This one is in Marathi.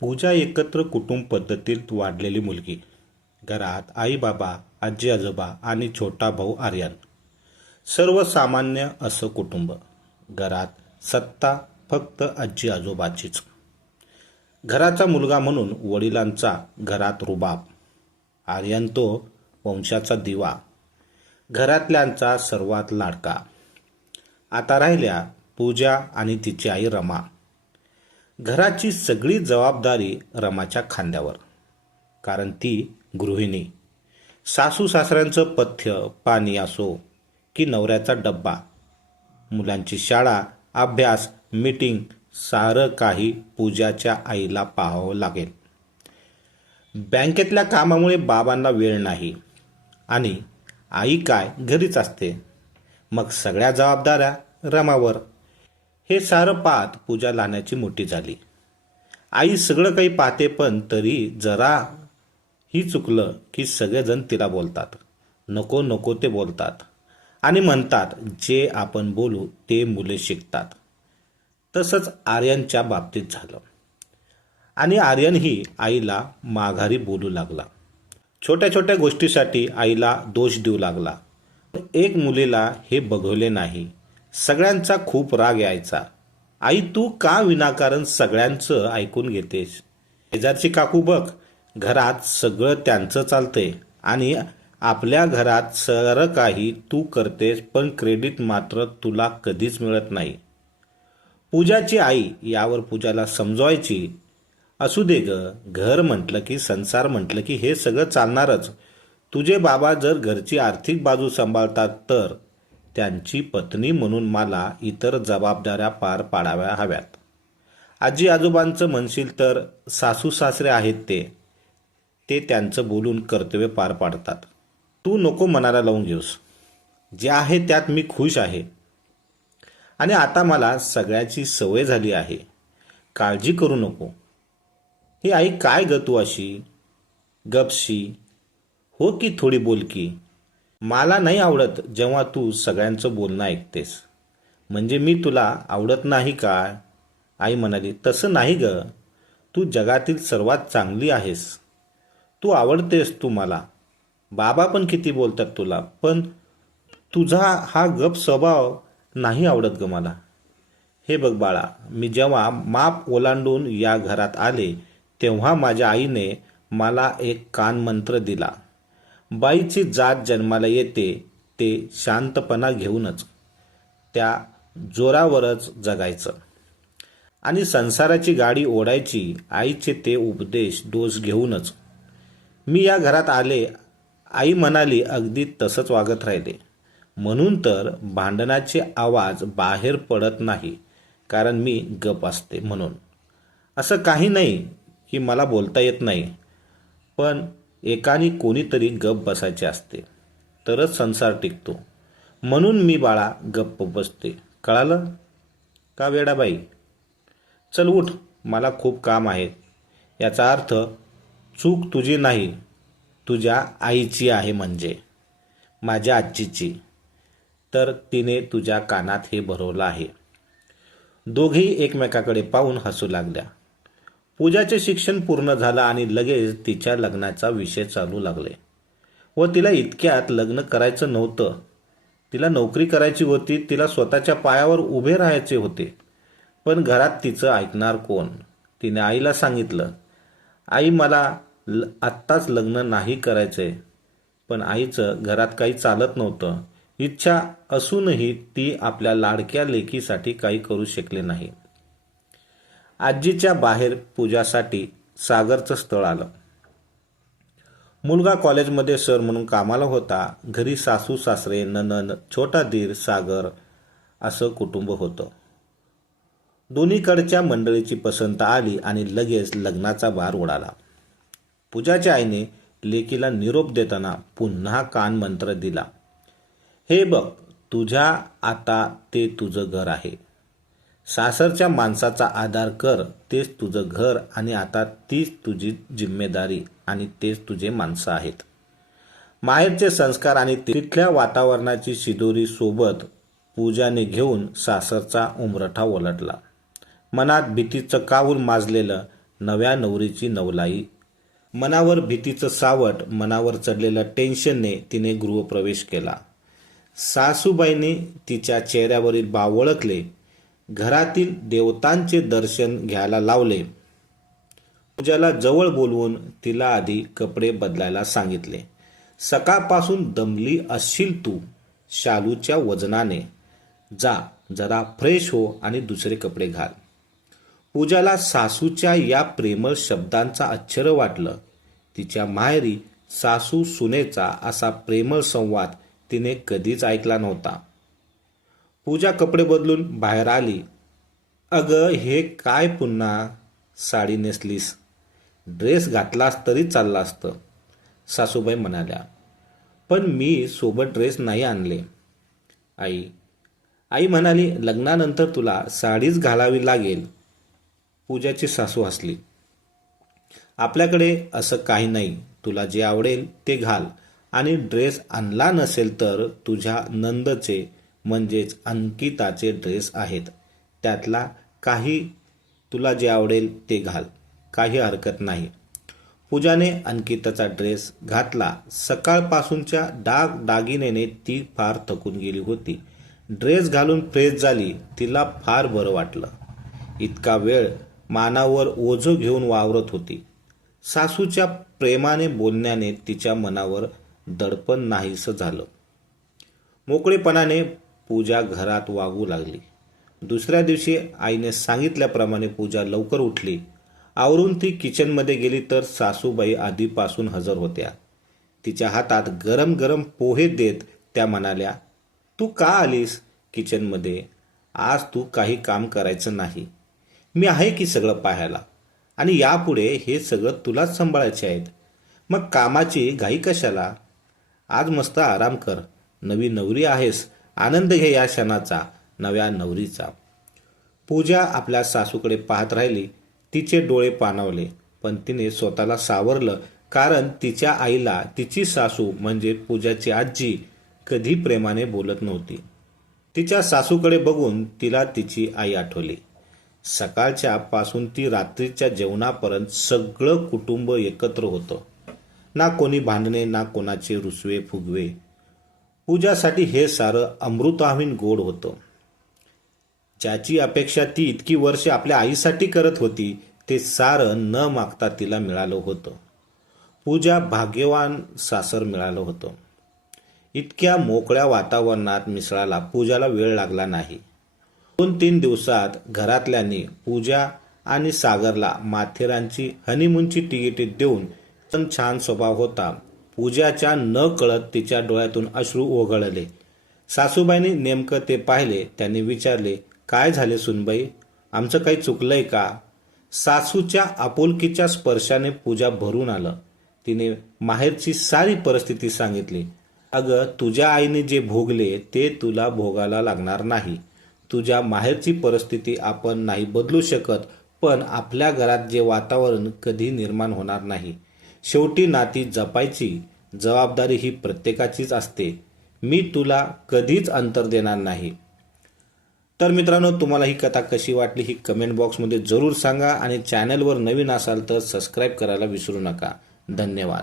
पूजा एकत्र कुटुंब पद्धतीत वाढलेली मुलगी. घरात आई बाबा, आजी आजोबा आणि छोटा भाऊ आर्यन. सर्वसामान्य असं कुटुंब. घरात सत्ता फक्त आजी आजोबाचीच. घराचा मुलगा म्हणून वडिलांचा घरात रुबाब. आर्यन तो वंशाचा दिवा, घरातल्यांचा सर्वात लाडका. आता राहिल्या पूजा आणि तिची आई रमा. घराची सगळी जबाबदारी रमाच्या खांद्यावर, कारण ती गृहिणी. सासू सासऱ्यांचं पथ्य पाणी असो की नवऱ्याचा डब्बा, मुलांची शाळा, अभ्यास, मीटिंग, सारं काही पूजाच्या आईला पाहावं लागेल. बँकेतल्या कामामुळे बाबांना वेळ नाही आणि आई काय घरीच असते. मग सगळ्या जबाबदाऱ्या रमावर. हे सारं पाहत पूजा लहानाची मोठी झाली. आई सगळं काही पाहते, पण तरी जरा ही चुकलं की सगळेजण तिला बोलतात. नको नको ते बोलतात आणि म्हणतात जे आपण बोलू ते मुले शिकतात. तसंच आर्यनच्या बाबतीत झालं आणि आर्यनही आईला माघारी बोलू लागला. छोट्या छोट्या गोष्टीसाठी आईला दोष देऊ लागला. एक मुलीला हे बघवले नाही. सगळ्यांचा खूप राग यायचा. आई तू का विनाकारण सगळ्यांचं ऐकून घेतेस? शेजारची काकू बघ, घरात सगळं त्यांचं चालतंय आणि आपल्या घरात सारं काही तू करतेस, पण क्रेडिट मात्र तुला कधीच मिळत नाही. पूजाची आई यावर पूजाला समजवायची, असू दे ग, घर म्हटलं की संसार म्हटलं की हे सगळं चालणारच. तुझे बाबा जर घरची आर्थिक बाजू सांभाळतात तर त्यांची पत्नी म्हणून मला इतर जबाबदाऱ्या पार पाडाव्या हव्यात. आजी आजोबांचं म्हणशील तर सासू सासरे आहेत ते त्यांचं बोलून कर्तव्य पार पाडतात. तू नको मनाला लावून घेऊस. जे आहे त्यात मी खुश आहे आणि आता मला सगळ्याची सवय झाली आहे. काळजी करू नको. ही आई काय ग तू अशी गपशी? हो की थोडी बोलकी. मला नाही आवडत जेव्हा तू सगळ्यांचं बोलणं ऐकतेस. म्हणजे मी तुला आवडत नाही काय? आई म्हणाली, तसं नाही ग, तू जगातील सर्वात चांगली आहेस. तू आवडतेस तू मला. बाबा पण किती बोलतात तुला, पण तुझा हा गप स्वभाव नाही आवडत ग मला. हे बघ बाळा, मी जेव्हा माप ओलांडून या घरात आले तेव्हा माझ्या आईने मला एक कानमंत्र दिला. बाईची जात जन्माला येते ते शांतपणा घेऊनच, त्या जोरावरच जगायचं आणि संसाराची गाडी ओढायची. आईचे ते उपदेश डोस घेऊनच मी या घरात आले. आई म्हणाली अगदी तसंच वागत राहिले. म्हणून तर भांडणाचे आवाज बाहेर पडत नाही, कारण मी गप असते म्हणून. असं काही नाही की मला बोलता येत नाही, पण एकाने कोणीतरी गप बसायचे असते तरच संसार टिकतो. म्हणून मी बाळा गप्प बसते. कळालं का वेडाबाई? चल उठ, मला खूप काम आहे. याचा अर्थ चूक तुझी नाही, तुझ्या आईची आहे, म्हणजे माझ्या आजीची. तर तिने तुझ्या कानात हे भरवलं आहे. दोघेही एकमेकाकडे पाहून हसू लागल्या. पूजाचे शिक्षण पूर्ण झालं आणि लगेच तिच्या लग्नाचा विषय चालू लागले. व तिला इतक्यात लग्न करायचं नव्हतं. तिला नोकरी करायची होती. तिला स्वतःच्या पायावर उभे राहायचे होते. पण घरात तिचं ऐकणार कोण? तिने आईला सांगितलं, आई मला आत्ताच लग्न नाही करायचंय. पण आईचं घरात काही चालत नव्हतं. इच्छा असूनही ती आपल्या लाडक्या लेकीसाठी काही करू शकले नाही. आजीच्या बाहेर पूजासाठी सागरचं स्थळ आलं. मुलगा कॉलेजमध्ये सर म्हणून कामाला होता. घरी सासू सासरे, नणंद, छोटा दीर, सागर असं कुटुंब होतं. दोन्हीकडच्या मंडळीची पसंत आली आणि लगेच लग्नाचा भार उडाला. पूजाच्या आईने लेकीला निरोप देताना पुन्हा कानमंत्र दिला. हे बघ, तुझ्या आता ते तुझं घर आहे. सासरच्या माणसाचा आदर कर, तेच तुझं घर आणि आता तीच तुझी जिम्मेदारी आणि तेच तुझे माणसं आहेत. माहेरचे संस्कार आणि तिथल्या वातावरणाची शिदोरी सोबत पूजाने घेऊन सासरचा उंबरठा ओलांडला. मनात भीतीचं काहूल माजलेलं नव्या नवरीची नवलाई. मनावर भीतीचं सावट, मनावर चढलेल्या टेन्शनने तिने गृहप्रवेश केला. सासूबाईंनी तिच्या चेहऱ्यावरील भाव ओळखले. घरातील देवतांचे दर्शन घ्यायला लावले. पूजाला जवळ बोलवून तिला आधी कपडे बदलायला सांगितले. सकाळपासून दमली असशील तू शालूच्या वजनाने. जा, जरा फ्रेश हो आणि दुसरे कपडे घाल. पूजाला सासूच्या या प्रेमळ शब्दांचा आश्चर्य वाटलं. तिच्या माहेरी सासू सुनेचा असा प्रेमळ संवाद तिने कधीच ऐकला नव्हता. पूजा कपडे बदलून बाहेर आली. अगं, हे काय पुन्हा साडी नेसलीस? ड्रेस घातलास तरी चाललं असतं, सासूबाई म्हणाल्या. पण मी सोबत ड्रेस नाही आणले. आई म्हणाली, लग्नानंतर तुला साडीच घालावी लागेल. पूजाची सासू हसली. आपल्याकडे असं काही नाही. तुला जे आवडेल ते घाल. आणि ड्रेस आणला नसेल तर तुझ्या नंदचे म्हणजेच अंकिताचे ड्रेस आहेत. त्यातला काही तुला जे आवडेल ते घाल. काही हरकत नाही. पूजाने अंकिताचा ड्रेस घातला. सकाळपासूनच्या दागिनेने ती फार थकून गेली होती. ड्रेस घालून फ्रेश झाली. तिला फार बरं वाटलं. इतका वेळ मानावर ओझं घेऊन वावरत होती. सासूच्या प्रेमाने बोलण्याने तिच्या मनावर दडपण नाहीसं झालं. मोकळेपणाने पूजा घरात वागू लागली. दुसऱ्या दिवशी आईने सांगितल्याप्रमाणे पूजा लवकर उठली. आवरून ती किचनमध्ये गेली तर सासूबाई आधीपासून हजर होत्या. तिच्या हातात गरम गरम पोहे देत त्या म्हणाल्या, तू का आलीस किचनमध्ये? आज तू काही काम करायचं नाही. मी आहे की सगळं पाहायला. आणि यापुढे हे सगळं तुलाच सांभाळायचे आहेत. मग कामाची घाई कशाला? आज मस्त आराम कर. नवी नवरी आहेस. आनंद घे या क्षणाचा, नव्या नवरीचा. पूजा आपल्या सासूकडे पाहत राहिली. तिचे डोळे पाणावले. पण तिने स्वतःला सावरलं, कारण तिच्या आईला तिची सासू म्हणजे पूजाची आजी कधी प्रेमाने बोलत नव्हती. तिच्या सासूकडे बघून तिला तिची आई आठवली. सकाळच्या पासून ती रात्रीच्या जेवणापर्यंत सगळं कुटुंब एकत्र होतं. ना कोणी भांडणे, ना कोणाचे रुसवे फुगवे. पूजासाठी हे सारं अमृताहून गोड होतं. ज्याची अपेक्षा ती इतकी वर्षे आपल्या आईसाठी करत होती ते सारं न मागता तिला मिळालं होतं. पूजा भाग्यवान सासर मिळालं होतं. इतक्या मोकळ्या वातावरणात मिसळायला पूजाला वेळ लागला नाही. 2-3 दिवसात घरातल्यांनी पूजा आणि सागरला माथेरानची हनीमूनची तिकीटे देऊन, छान स्वभाव होता. पूजाच्या न कळत तिच्या डोळ्यातून अश्रू ओघळले. सासूबाईंनी नेमकं ते पाहिले. त्यांनी विचारले, काय झाले सुनबाई? आमचं काही चुकलंय का? सासूच्या आपुलकीच्या स्पर्शाने पूजा भरून आलं. तिने माहेरची सारी परिस्थिती सांगितली. अगं, तुझ्या आईने जे भोगले ते तुला भोगायला लागणार नाही. तुझ्या माहेरची परिस्थिती आपण नाही बदलू शकत, पण आपल्या घरात जे वातावरण कधी निर्माण होणार नाही. शेवटी नाती जपायची जबाबदारी ही प्रत्येकाचीच असते. मी तुला कधीच अंतर देणार नाही. तर मित्रांनो, तुम्हाला ही कथा कशी वाटली ही कमेंट बॉक्समध्ये जरूर सांगा. आणि चॅनलवर नवीन असाल तर सबस्क्राईब करायला विसरू नका. धन्यवाद.